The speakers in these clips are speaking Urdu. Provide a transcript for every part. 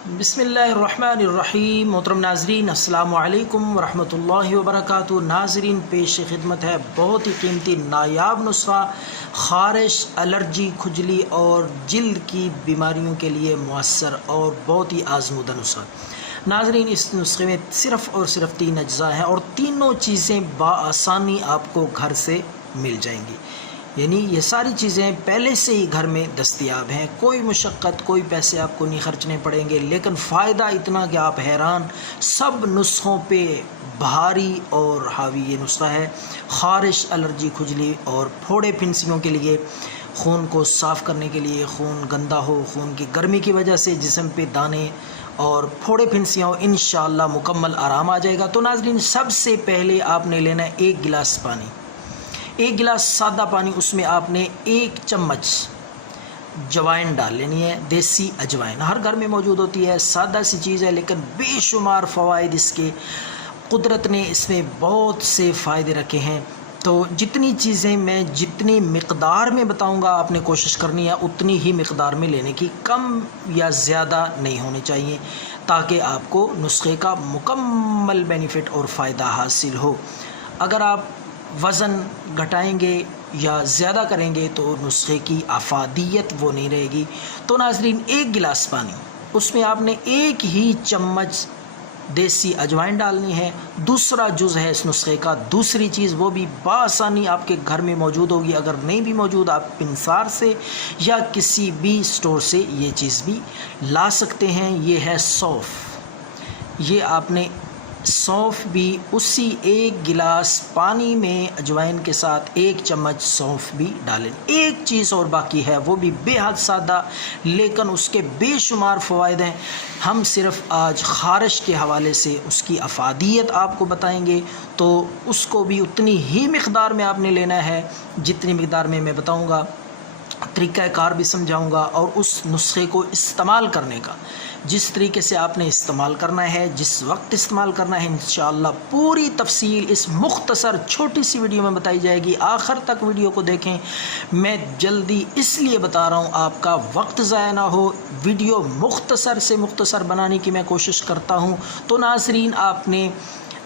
بسم اللہ الرحمن الرحیم۔ محترم ناظرین، السلام علیکم ورحمۃ اللہ وبرکاتہ۔ ناظرین، پیش خدمت ہے بہت ہی قیمتی نایاب نسخہ، خارش، الرجی، کھجلی اور جلد کی بیماریوں کے لیے مؤثر اور بہت ہی آزمودہ نسخہ۔ ناظرین، اس نسخے میں صرف اور صرف 3 اجزاء ہیں اور تینوں چیزیں بآسانی آپ کو گھر سے مل جائیں گی، یعنی یہ ساری چیزیں پہلے سے ہی گھر میں دستیاب ہیں، کوئی مشقت، کوئی پیسے آپ کو نہیں خرچنے پڑیں گے، لیکن فائدہ اتنا کہ آپ حیران۔ سب نسخوں پہ بھاری اور حاوی یہ نسخہ ہے۔ خارش، الرجی، کھجلی اور پھوڑے پھنسیوں کے لیے، خون کو صاف کرنے کے لیے، خون گندا ہو، خون کی گرمی کی وجہ سے جسم پہ دانے اور پھوڑے پھنسیاں ہو، انشاءاللہ مکمل آرام آ جائے گا۔ تو ناظرین، سب سے پہلے آپ نے لینا ہے 1 گلاس پانی، 1 گلاس سادہ پانی، اس میں آپ نے 1 چمچ جوائن ڈال لینی ہے، دیسی اجوائن ہر گھر میں موجود ہوتی ہے، سادہ سی چیز ہے لیکن بے شمار فوائد اس کے، قدرت نے اس میں بہت سے فائدے رکھے ہیں۔ تو جتنی چیزیں میں جتنی مقدار میں بتاؤں گا آپ نے کوشش کرنی ہے اتنی ہی مقدار میں لینے کی، کم یا زیادہ نہیں ہونے چاہیے، تاکہ آپ کو نسخے کا مکمل بینیفٹ اور فائدہ حاصل ہو۔ اگر آپ وزن گھٹائیں گے یا زیادہ کریں گے تو نسخے کی افادیت وہ نہیں رہے گی۔ تو ناظرین، 1 گلاس پانی، اس میں آپ نے 1 ہی چمچ دیسی اجوائن ڈالنی ہے۔ دوسرا جز ہے اس نسخے کا، دوسری چیز وہ بھی بآسانی آپ کے گھر میں موجود ہوگی، اگر نہیں بھی موجود آپ پنسار سے یا کسی بھی سٹور سے یہ چیز بھی لا سکتے ہیں، یہ ہے سونف۔ یہ آپ نے سونف بھی اسی 1 گلاس پانی میں اجوائن کے ساتھ 1 چمچ سونف بھی ڈالیں۔ ایک چیز اور باقی ہے، وہ بھی بے حد سادہ لیکن اس کے بے شمار فوائد ہیں۔ ہم صرف آج خارش کے حوالے سے اس کی افادیت آپ کو بتائیں گے، تو اس کو بھی اتنی ہی مقدار میں آپ نے لینا ہے جتنی مقدار میں بتاؤں گا، طریقہ کار بھی سمجھاؤں گا، اور اس نسخے کو استعمال کرنے کا، جس طریقے سے آپ نے استعمال کرنا ہے، جس وقت استعمال کرنا ہے، انشاءاللہ پوری تفصیل اس مختصر چھوٹی سی ویڈیو میں بتائی جائے گی۔ آخر تک ویڈیو کو دیکھیں، میں جلدی اس لیے بتا رہا ہوں آپ کا وقت ضائع نہ ہو، ویڈیو مختصر سے مختصر بنانے کی میں کوشش کرتا ہوں۔ تو ناظرین، آپ نے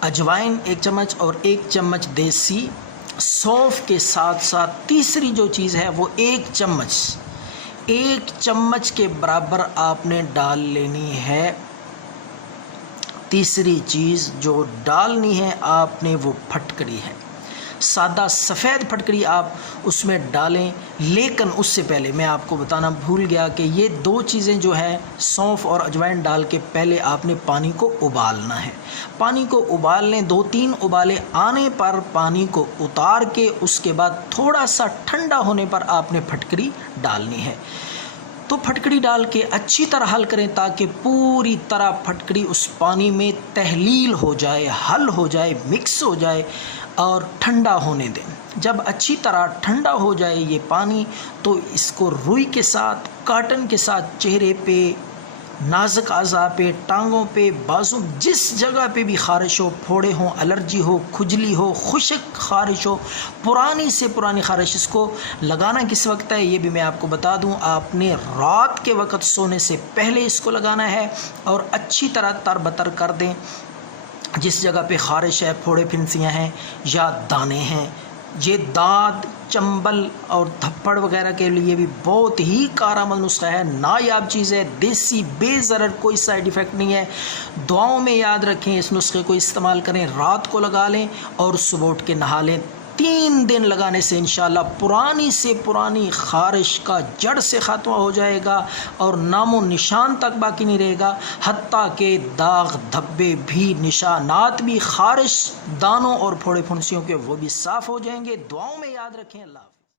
اجوائن 1 چمچ اور 1 چمچ دیسی سونف کے ساتھ ساتھ تیسری جو چیز ہے وہ 1 چمچ کے برابر آپ نے ڈال لینی ہے۔ تیسری چیز جو ڈالنی ہے آپ نے وہ پھٹکری ہے، سادہ سفید پھٹکری آپ اس میں ڈالیں۔ لیکن اس سے پہلے میں آپ کو بتانا بھول گیا کہ یہ 2 چیزیں جو ہے سونف اور اجوائن ڈال کے پہلے آپ نے پانی کو ابالنا ہے۔ پانی کو ابال لیں، 2-3 ابالے آنے پر پانی کو اتار کے اس کے بعد تھوڑا سا ٹھنڈا ہونے پر آپ نے پھٹکری ڈالنی ہے۔ تو پھٹکری ڈال کے اچھی طرح حل کریں تاکہ پوری طرح پھٹکری اس پانی میں تحلیل ہو جائے، حل ہو جائے، مکس ہو جائے اور ٹھنڈا ہونے دیں۔ جب اچھی طرح ٹھنڈا ہو جائے یہ پانی، تو اس کو روئی کے ساتھ، کاٹن کے ساتھ چہرے پہ، نازک اعضاء پہ، ٹانگوں پہ، بازو، جس جگہ پہ بھی خارش ہو، پھوڑے ہوں، الرجی ہو، کھجلی ہو، خشک خارش ہو، پرانی سے پرانی خارش، اس کو لگانا کس وقت ہے یہ بھی میں آپ کو بتا دوں۔ آپ نے رات کے وقت سونے سے پہلے اس کو لگانا ہے اور اچھی طرح تر بتر کر دیں۔ جس جگہ پہ خارش ہے، پھوڑے پھنسیاں ہیں یا دانے ہیں، یہ دانت، چنبل اور تھپڑ وغیرہ کے لیے بھی بہت ہی کارآمد نسخہ ہے، نایاب چیز ہے، دیسی، بے ضرر، کوئی سائیڈ ایفیکٹ نہیں ہے۔ دعاؤں میں یاد رکھیں، اس نسخے کو استعمال کریں، رات کو لگا لیں اور صبح اٹھ کے نہا لیں۔ 3 دن لگانے سے انشاءاللہ پرانی سے پرانی خارش کا جڑ سے خاتمہ ہو جائے گا اور نام و نشان تک باقی نہیں رہے گا، حتیٰ کہ داغ، دھبے بھی، نشانات بھی، خارش، دانوں اور پھوڑے پھنسیوں کے وہ بھی صاف ہو جائیں گے۔ دعاؤں میں یاد رکھیں۔ اللہ حافظ۔